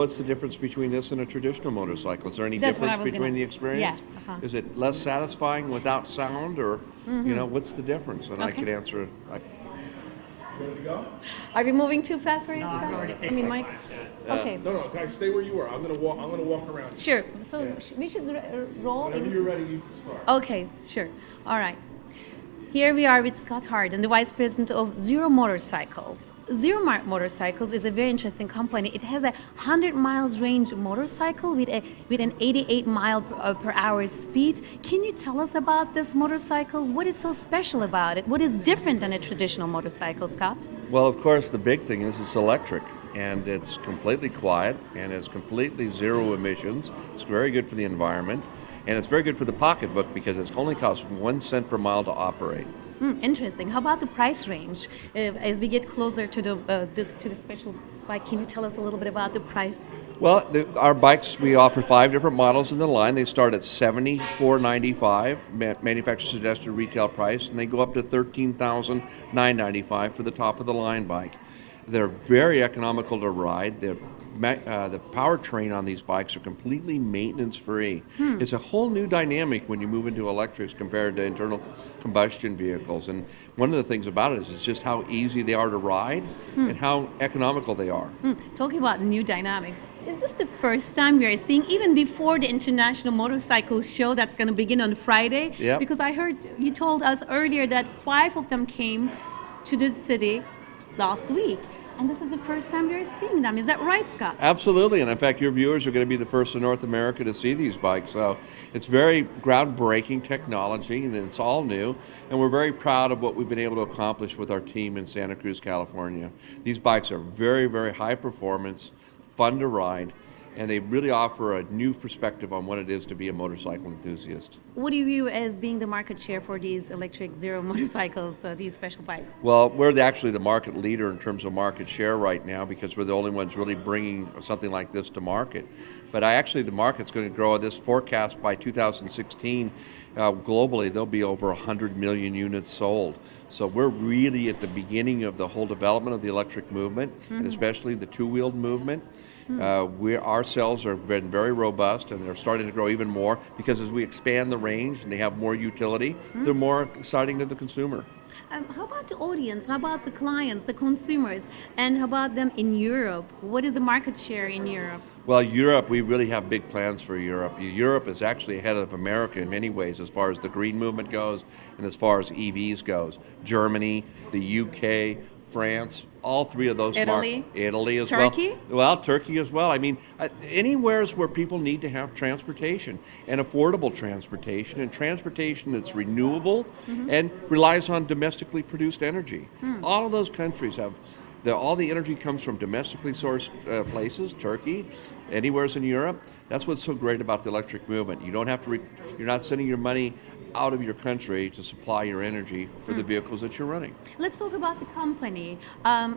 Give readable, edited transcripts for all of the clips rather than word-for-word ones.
What's the difference between this and a traditional motorcycle? Is there any That's what I difference was between gonna the say. Yeah. experience? Uh-huh. Is it less satisfying without sound, or what's the difference? And I Okay. could answer it. Ready to go? Are we moving too fast for you, Scott? I mean, Mike. Okay. No, no, guys, stay where you are. I'm gonna walk. I'm gonna walk around. Sure. So we should roll Whenever into. you're ready, you can start. Okay, sure. All right. Here we are with Scott Harden, the Vice President of Zero Motorcycles. Motorcycles is a very interesting company. It has a 100 miles range motorcycle with an 88 mile per hour speed. Can you tell us about this motorcycle? What is so special about it? What is different than a traditional motorcycle, Scott? Well, of course, the big thing is it's electric, and it's completely quiet, and it's completely zero emissions. It's very good for the environment, and it's very good for the pocketbook because it's only costs 1 cent per mile to operate. Interesting. How about the price range? As we get closer to the special bike, can you tell us a little bit about the price? Well, our bikes, we offer 5 different models in the line. They start at $74.95, manufacturer suggested retail price, and they go up to $13,995 for the top of the line bike. They're very economical to ride. The powertrain on these bikes are completely maintenance free. It's a whole new dynamic when you move into electrics compared to internal combustion vehicles. And one of the things about it is it's just how easy they are to ride and how economical they are. Talking about new dynamics, is this the first time we are seeing, even before the International Motorcycle Show that's going to begin on Friday? Yep. Because I heard you told us earlier that 5 of them came to the city last week. And this is the first time we're seeing them. Is that right, Scott? Absolutely, and in fact, your viewers are going to be the first in North America to see these bikes. So it's very groundbreaking technology, and it's all new. And we're very proud of what we've been able to accomplish with our team in Santa Cruz, California. These bikes are very, very high performance, fun to ride, and they really offer a new perspective on what it is to be a motorcycle enthusiast. What do you view as being the market share for these electric zero motorcycles, these special bikes? Well, we're actually the market leader in terms of market share right now because we're the only ones really bringing something like this to market. But the market's going to grow. This forecast by 2016, globally, there'll be over 100 million units sold. So we're really at the beginning of the whole development of the electric movement, and especially the two-wheeled movement. Our sales have been very robust, and they're starting to grow even more because as we expand the range and they have more utility, they're more exciting to the consumer. How about the audience? How about the clients, the consumers? And how about them in Europe? What is the market share in Europe? Well, Europe, we really have big plans for Europe. Europe is actually ahead of America in many ways as far as the green movement goes and as far as EVs goes. Germany, the UK, France, all 3 of those Italy? Italy as Turkey? well. Well, Turkey as well. I mean, anywhere where people need to have transportation and affordable transportation and transportation that's renewable and relies on domestically produced energy. All of those countries have all the energy comes from domestically sourced places, Turkey, anywheres in Europe. That's what's so great about the electric movement. You don't have to, you're not sending your money out of your country to supply your energy for the vehicles that you're running. Let's talk about the company.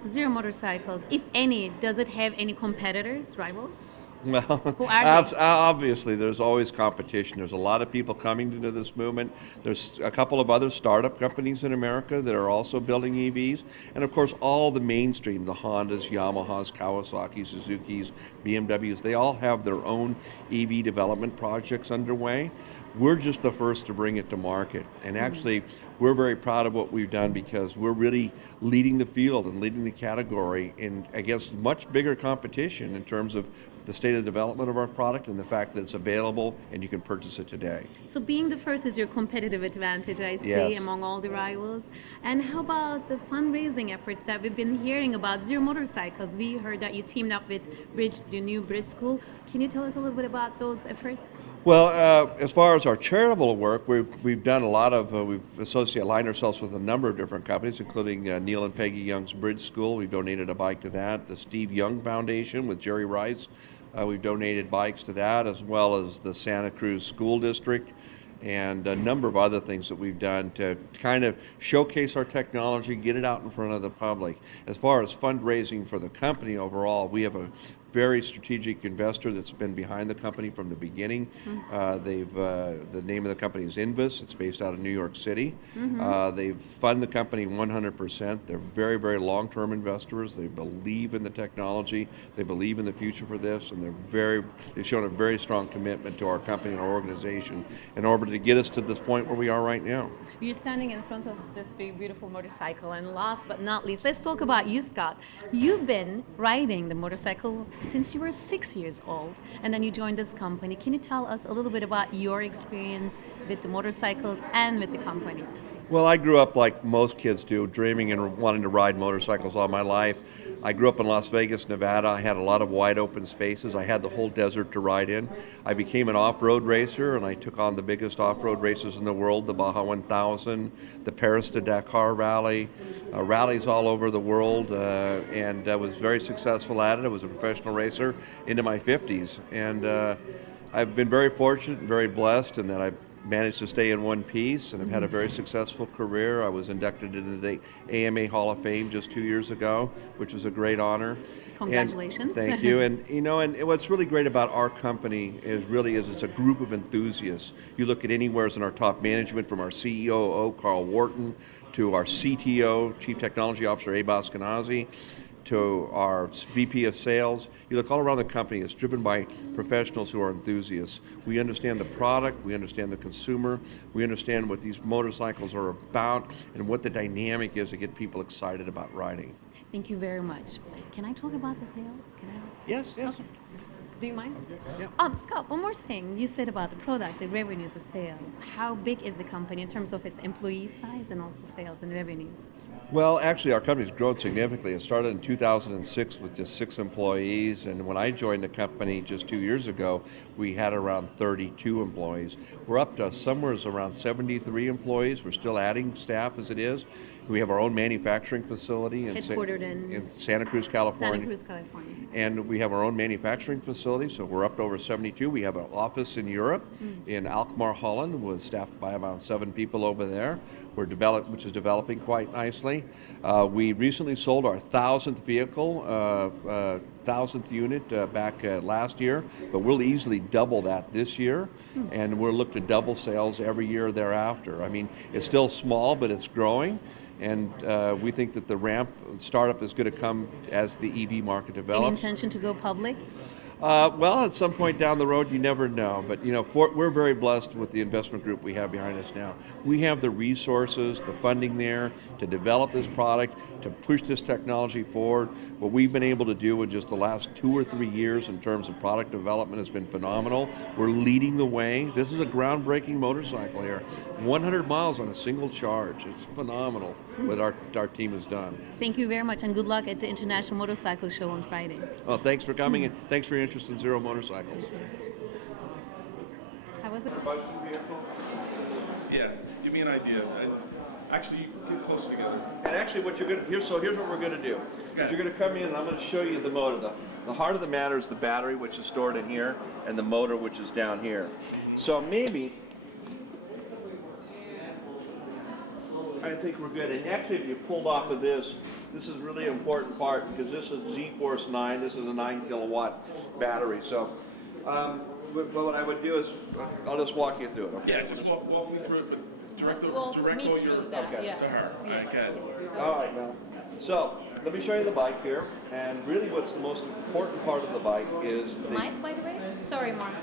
Zero Motorcycles, if any, does it have any competitors, rivals? Well, Who are they? obviously, there's always competition. There's a lot of people coming into this movement. There's a couple of other startup companies in America that are also building EVs. And of course, all the mainstream, the Hondas, Yamahas, Kawasaki, Suzukis, BMWs, they all have their own EV development projects underway. We're just the first to bring it to market. And actually, we're very proud of what we've done because we're really leading the field and leading the category against much bigger competition in terms of the state of development of our product and the fact that it's available and you can purchase it today. So being the first is your competitive advantage, I see, Yes. among all the rivals. And how about the fundraising efforts that we've been hearing about Zero Motorcycles? We heard that you teamed up with Bridge, the new Bridge School. Can you tell us a little bit about those efforts? Well, as far as our charitable work, we've done a lot of, we've aligned ourselves with a number of different companies, including Neil and Peggy Young's Bridge School. We've donated a bike to that. The Steve Young Foundation with Jerry Rice, we've donated bikes to that, as well as the Santa Cruz School District, and a number of other things that we've done to kind of showcase our technology, get it out in front of the public. As far as fundraising for the company overall, we have a very strategic investor that's been behind the company from the beginning. The name of the company is Invus. It's based out of New York City. They fund the company 100%. They're very, very long-term investors. They believe in the technology. They believe in the future for this, and they've shown a very strong commitment to our company and our organization in order to get us to this point where we are right now. You're standing in front of this big, beautiful motorcycle, and last but not least, let's talk about you, Scott. You've been riding the motorcycle since you were 6 years old, and then you joined this company. Can you tell us a little bit about your experience with the motorcycles and with the company? Well, I grew up like most kids do, dreaming and wanting to ride motorcycles all my life. I grew up in Las Vegas, Nevada. I had a lot of wide open spaces. I had the whole desert to ride in. I became an off-road racer, and I took on the biggest off-road races in the world, the Baja 1000, the Paris to Dakar Rally, rallies all over the world, and I was very successful at it. I was a professional racer into my 50s, and I've been very fortunate and very blessed in that I've managed to stay in one piece, and I've had a very successful career. I was inducted into the AMA Hall of Fame just 2 years ago, which was a great honor. Congratulations. And thank you. And and what's really great about our company is it's a group of enthusiasts. You look at anywhere in our top management, from our CEO, Carl Wharton, to our CTO, Chief Technology Officer, Abe Askenazi, to our VP of Sales. You look all around the company, it's driven by professionals who are enthusiasts. We understand the product, we understand the consumer, we understand what these motorcycles are about, and what the dynamic is to get people excited about riding. Thank you very much. Can I talk about the sales? Can I ask? Yes, yes. Okay. Do you mind? Yeah. Scott, one more thing. You said about the product, the revenues, the sales. How big is the company in terms of its employee size and also sales and revenues? Well, actually, our company's grown significantly. It started in 2006 with just 6 employees, and when I joined the company just 2 years ago, we had around 32 employees. We're up to somewhere around 73 employees. We're still adding staff as it is. We have our own manufacturing facility Headquartered in Santa Cruz, California. Santa Cruz, California. And we have our own manufacturing facility, so we're up to over 72. We have an office in Europe, in Alkmaar, Holland, with staffed by about 7 people over there. Which is developing quite nicely. We recently sold our 1,000th vehicle, 1,000th unit back last year, but we'll easily double that this year, and we'll look to double sales every year thereafter. I mean, it's still small, but it's growing. And we think that the startup is going to come as the EV market develops. Any intention to go public? Well, at some point down the road, you never know. But we're very blessed with the investment group we have behind us now. We have the resources, the funding there to develop this product, to push this technology forward. What we've been able to do in just the last 2 or 3 years in terms of product development has been phenomenal. We're leading the way. This is a groundbreaking motorcycle here. 100 miles on a single charge. It's phenomenal what our team has done. Thank you very much, and good luck at the International Motorcycle Show on Friday. Well, thanks for coming, and thanks for your interest in Zero Motorcycles. How was it? Combustion vehicle? Yeah, give me an idea. Actually, you get closer together. And actually, here's what we're gonna do. Is you're gonna come in, and I'm gonna show you the motor. The heart of the matter is the battery, which is stored in here, and the motor, which is down here. So maybe I think we're good. And actually, if you pulled off of this is really an important part, because this is Z-Force 9. This is a 9 kilowatt battery. So what I would do is, I'll just walk you through it. Okay? Yeah, just walk me through it, but direct all your yes. to her. Yes. Okay. All right, now. So let me show you the bike here. And really what's the most important part of the bike is the Mike, by the way? Sorry, Mark.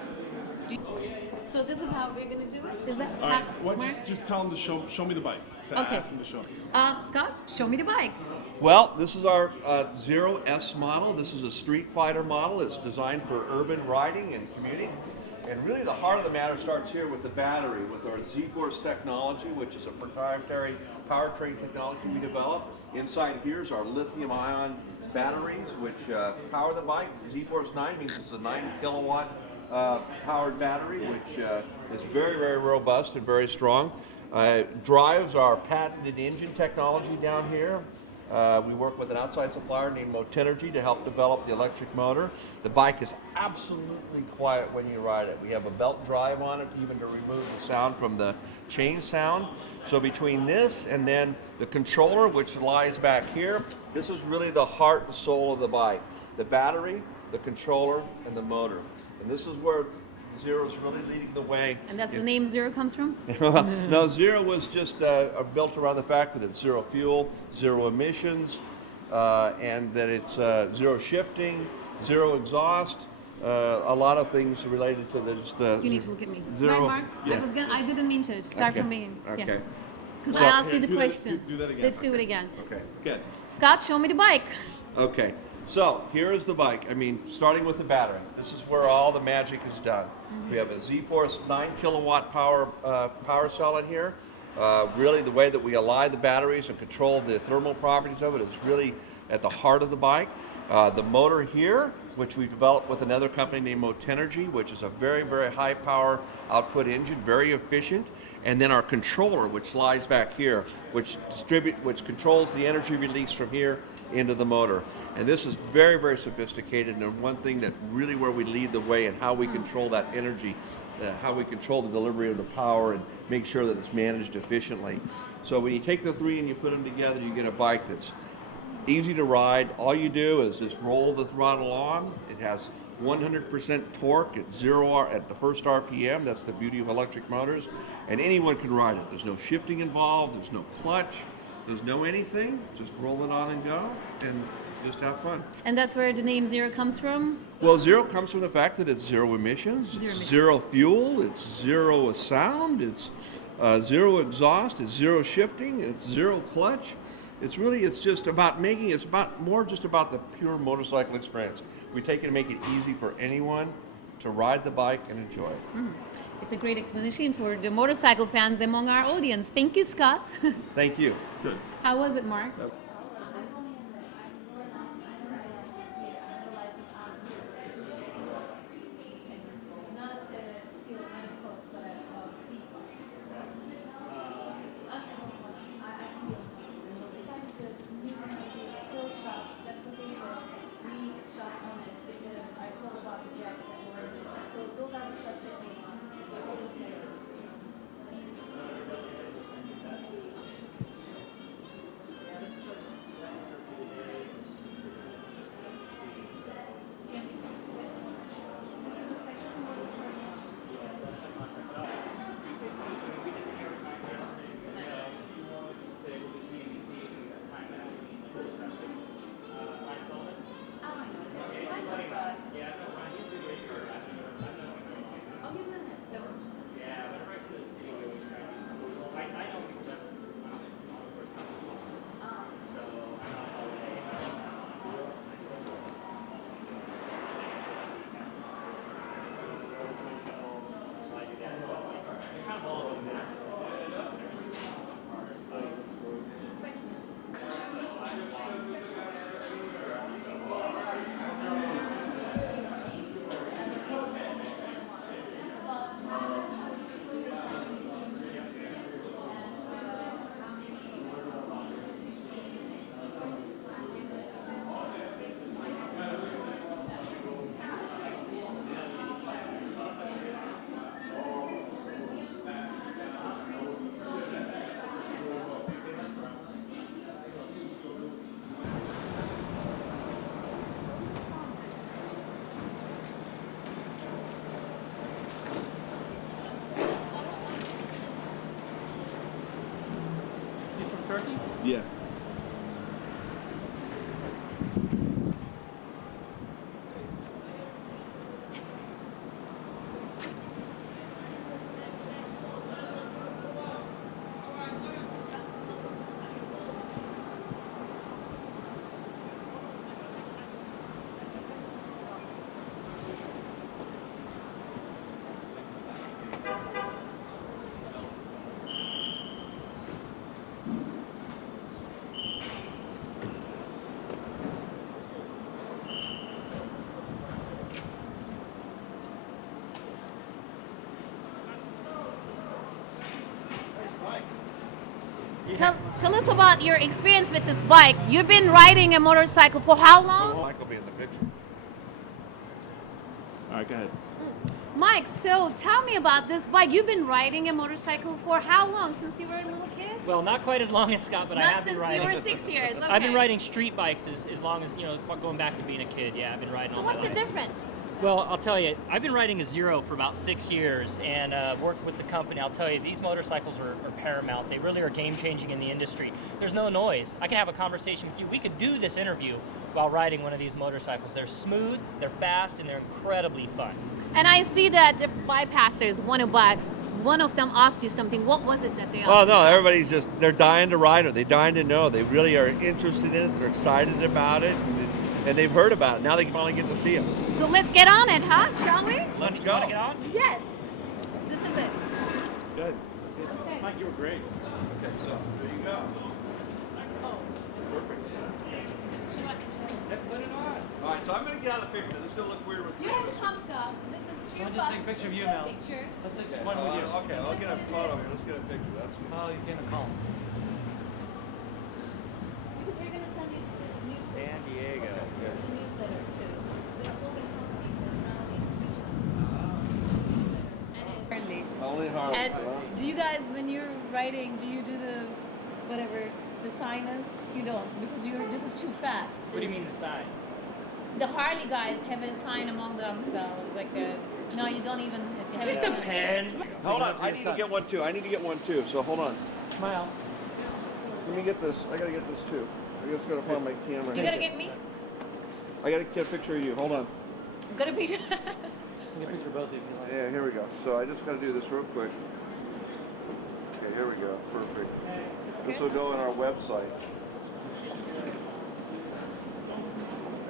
So this is how we're going to do it? Is that All right. how, Well, Mark? just tell him to show me the bike. Okay. Ask him to show me. Scott, show me the bike. Well, this is our Zero S model. This is a street fighter model. It's designed for urban riding and commuting. And really the heart of the matter starts here with the battery, with our Z-Force technology, which is a proprietary powertrain technology we developed. Inside here is our lithium-ion batteries, which power the bike. Z-Force 9 means it's a 9 kilowatt powered battery, which is very, very robust and very strong. Drives our patented engine technology down here. We work with an outside supplier named Motenergy to help develop the electric motor. The bike is absolutely quiet when you ride it. We have a belt drive on it, even to remove the sound from the chain sound. So between this and then the controller, which lies back here, this is really the heart and soul of the bike. The battery, the controller, and the motor. And this is where Zero's really leading the way. And that's the name Zero comes from? No, Zero was just built around the fact that it's zero fuel, zero emissions, and that it's zero shifting, zero exhaust, a lot of things related to the You need to look at me. Zero. Right, Mark? Yeah. I didn't mean to. Start Okay. from me. Okay. Because So- I asked you Yeah, the do that- question. do that again. Let's do it again. Okay. Good. Scott, show me the bike. Okay, so here is the bike. I mean, starting with the battery. This is where all the magic is done. We have a Z-Force 9 kilowatt power cell in here. Really, the way that we align the batteries and control the thermal properties of it is really at the heart of the bike. The motor here, which we've developed with another company named Motenergy, which is a very, very high power output engine, very efficient. And then our controller, which lies back here, which controls the energy release from here into the motor. And this is very, very sophisticated, and one thing that really where we lead the way in how we control that energy, how we control the delivery of the power and make sure that it's managed efficiently. So when you take the three and you put them together, you get a bike that's easy to ride. All you do is just roll the throttle on. It has 100% torque at at the first RPM. That's the beauty of electric motors. And anyone can ride it. There's no shifting involved. There's no clutch. There's no anything. Just roll it on and go and just have fun. And that's where the name Zero comes from? Well, zero comes from the fact that it's zero emissions, Zero it's emissions. zero fuel, it's zero sound, it's zero exhaust, it's zero shifting, it's zero clutch. It's just about it's more just about the pure motorcycle experience. We take it and make it easy for anyone to ride the bike and enjoy it. It's a great explanation for the motorcycle fans among our audience. Thank you, Scott. Thank you. Good. How was it, Mark? Yeah. Tell us about your experience with this bike. You've been riding a motorcycle for how long? Mike will be in the picture. All right, go ahead. Mike, so tell me about this bike. You've been riding a motorcycle for how long? Since you were a little kid? Well, not quite as long as Scott, but I Not have been since riding. you were 6 years. Okay. I've been riding street bikes as long as, going back to being a kid. Yeah, I've been riding So all my what's the life. difference? Well, I'll tell you, I've been riding a Zero for about 6 years and worked with the company. I'll tell you, these motorcycles are paramount. They really are game-changing in the industry. There's no noise. I can have a conversation with you. We could do this interview while riding one of these motorcycles. They're smooth, they're fast, and they're incredibly fun. And I see that the bypassers want to buy. One of them asked you something. What was it that they asked? Well, you? no, everybody's just, they're dying to ride it. They're dying to know. They really are interested in it. They're excited about it. And they've heard about it. Now they can finally get to see it. So let's get on it, huh? Shall we? Let's You go. want to get on? Yes. This is it. Good. Okay. Mike, you were great. Okay, so there you go. Perfect. Put it on. All right, so I'm going to get out of the picture. This is going to look weird with You have to come, Scott. This is two I'll of just us. take a picture of This you is a now. Picture. Let's take Okay, one with you. okay, I'll get a photo here. Let's get a picture. That's good. Oh, you're getting a call. Because we're gonna send these news San Diego. Okay. the newsletter too. The holding company will now need to reach out. And it- Only hard. And do you guys, when you're writing, do you do the whatever the sign is? You don't because this is too fast. What do you mean the sign? The Harley guys have a sign among themselves, like a. No, you don't even have It a. depends. Hold on, I need to get one too. I need to get one too. So hold on. Smile. Let me get this. I gotta get this too. I just gotta find my camera. You gotta get me. I gotta get a picture of you. Hold on. I'm gonna be. You can picture both of you if you like. Yeah, here we go. So I just gotta do this real quick. Okay, here we go. Perfect. This will go on our website.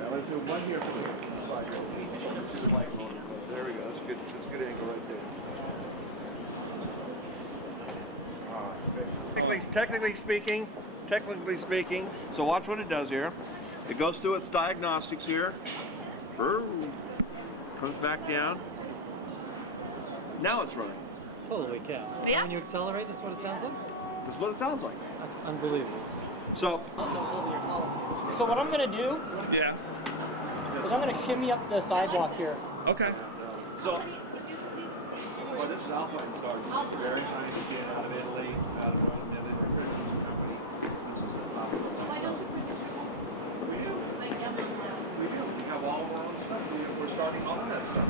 I'm gonna do one here for the side. There we go. That's good. That's a good angle right there. Technically speaking, so watch what it does here. It goes through its diagnostics here. Comes back down. Now it's running. Holy cow. Yeah. When you accelerate, this is what it sounds like? That's what it sounds like. That's unbelievable. So, So what I'm going to do Yeah. is I'm going to shimmy up the sidewalk here. Okay. well, this is Alpine Stars. This is very nice kid out of Italy, out of Rome. They're a Christian company. This is We do. We have all of our own stuff. We're starting all of that stuff.